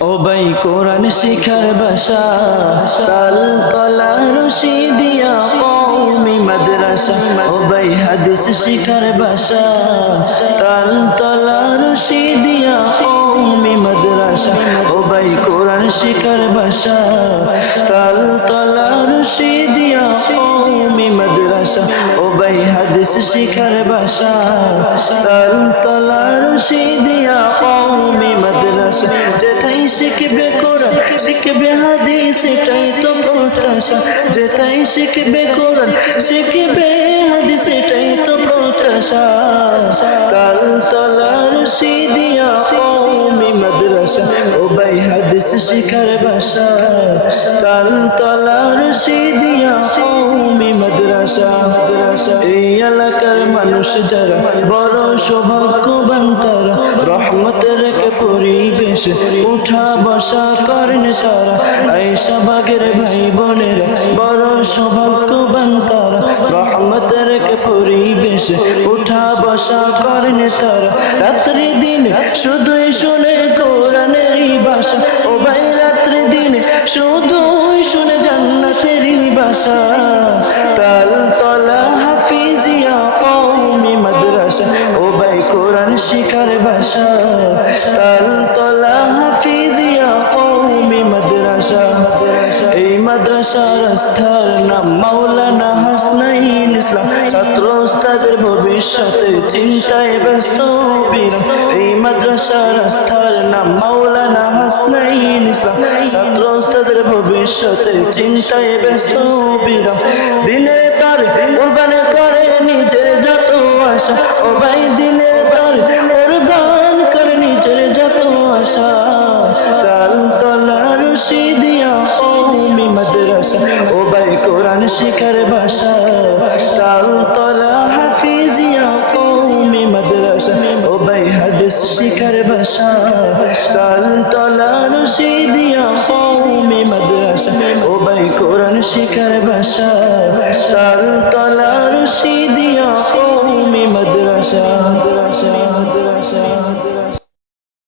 ও ভাই কোরআন শিখার বাসা তাল তলা রশি দিয়া কওমি মাদ্রাসা ও ভাই হাদিস শিখার বাসা তাল তলা রশি দিয়া কওমি মাদ্রাসা ও ভাই কোরআন শিখার বাসা তাল তলা রশি দিয়া কওমি মাদ্রাসা ও ভাই হাদিস শিখার বাসা তাল তলা রশি দিয়া কওমি মাদ্রাসা যেথায় শিখবে কোরআন শিখবে হাদিস এটাই তো প্রত্যাশা যেথায় শিখবে কোরআন শিখবে হাদিস এটাই তো প্রত্যাশা তাল তলা রশি দিয়া কওমি মাদ্রাসা ও ভাই হাদিস শিখার বাসা তাল তলা রশি দিয়া কওমি মাদ্রাসা এই এলাকার মানুষ যারা বড় সৌভাগ্যবান তারা রহমতের কে পরিবেশ উঠা বসা করেন তারা আয়েশা বাগের ভাই বোনের বড় সৌভাগ্যবান তারা রহমতের কে পরিবেশ উঠা বসা করেন তারা রাত্রি দিন শুধুই শুনে কোরআনের ভাষা ও ভাই রাত্রি দিন শুধুই শুনে জান্নাতের ভাষা তাল তলা হাফিজিয়া কওমি মাদ্রাসা ও ভাই কোরআন শিখার ভাষা তাল তলা হাফিজিয়া কওমি মাদ্রাসা এই মাদ্রাসার স্থার নাম মাওলানা হাসনাইন ইসলাম ছাত্র ওস্তাদের ভবিষ্যতে চিন্তায় ব্যস্ত বিরাম এই মাদ্রাসার স্থার নাম মাওলানা হাসনাইন ইসলাম ছাত্র ওস্তাদের ভবিষ্যতে চিন্তায় ব্যস্ত বিরাম দিনে তার কুরবান করে নিজের যত আশা ও ভাই দিনে তার কুরবান করে নিজের যত আশা তাল তলা রশি দিয়া কওমি মাদ্রাসা ও ভাই কোরআন শিখার ভাষা তাল তলা হাফিজিয়া কওমি মাদ্রাসা ও ভাই হাদিস শিখার ভাষা তাল তলা রশি দিয়া কওমি মাদ্রাসা ও ভাই কোরআন শিখার ভাষা তাল তলা রশি দিয়া কওমি মাদ্রাসা